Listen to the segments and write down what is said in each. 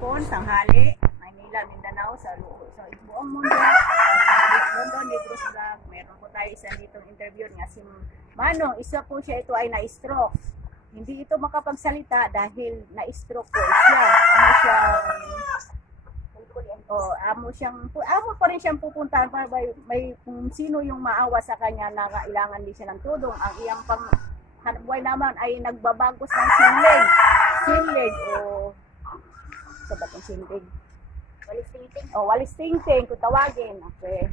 hapon, tanghali, Maynila, Mindanao, sa buong mundo, London, Negros Vlog. Meron po tayo isa ditong interview nga si Manong. Isa po siya, ito ay na-stroke. Hindi ito makapagsalita dahil na-stroke po siya. Amo pa rin siyang pupuntahan para may kung sino yung maawa sa kanya na kailangan din siya ng tulong. Ang iyang hanapbuhay naman ay nagbabagos ng sinlig o sa batong sinlig. Walis tingting kung tawagin. Okay.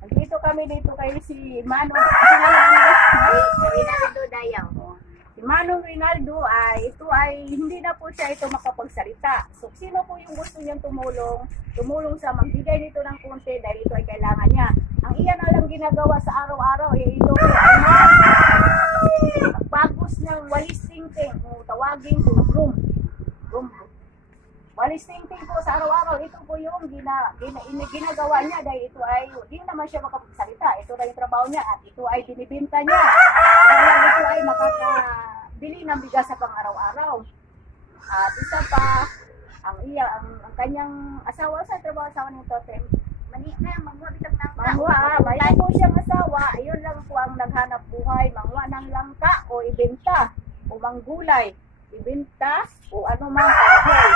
Nandito kami dito kay si Manong. Rinaldo Dayaw. Si Manong Rinaldo ito ay hindi na po siya ito makapagsalita. So sino po yung gusto niyang tumulong sa magbigay nito ng konti dahil ito ay kailangan niya. Ang iyan alang ginagawa sa araw-araw ito ay bagos ng walis tingting o tawagin ko room. Walis tingting po sa araw-araw, ito po yung ginagawa niya dahil ito ay hindi naman siya makapagsalita. Ito na yung trabaho niya at ito ay binibinta niya. Kaya ito ay makakabili ng bigas sa pang-araw-araw. At isa pa, ang kanyang asawa sa trabaho nito, mayroon po siyang asawa, ayun lang po ang naghanap buhay, mangwa ng langka o ibenta o manggulay. Ibenta o ano man kahoy.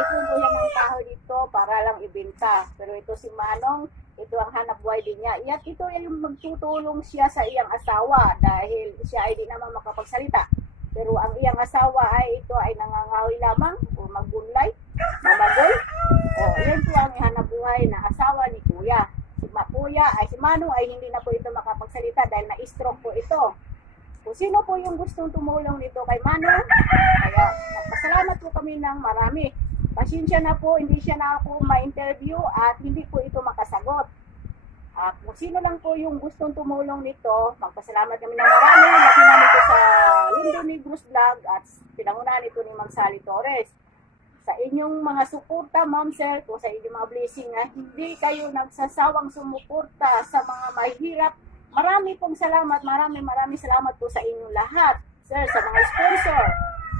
Ipon po yan ng kahoy dito para lang ibenta. Pero ito si Manong, ito ang hanap buhay din niya. At ito ay yung magtutulong siya sa iyang asawa dahil siya ay di naman makapagsalita. Pero ang iyang asawa ay ito ay nangangahoy lamang o maggulay, mamagol. Yan po ang hanap buhay na asawa ni Kuya. Si Manong ay hindi na po ito makapagsalita dahil na-stroke po ito. Kung sino po yung gustong tumulong nito kay Manong, kaya nagpasalamat po kami ng marami. Pasensya na po, hindi siya na ako ma-interview at hindi po ito makasagot. Kung sino lang po yung gustong tumulong nito, magpasalamat kami ng marami. Lagi na nito sa London Negros Vlog at pinangunahan ito ni Ma'am Sally Torres. Sa inyong mga suporta, Ma'am Sir, kung sa inyong mga blessing na hindi kayo nagsasawang sumuporta sa mga mahirap, marami pong salamat, maraming salamat po sa inyong lahat. Sir, sa mga sponsor,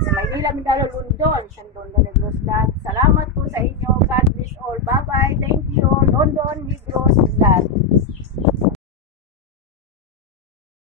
sa Maynila, Mindanao, London, London Negros Vlog. Salamat po sa inyo. God bless all. Bye-bye. Thank you. London Negros Vlog.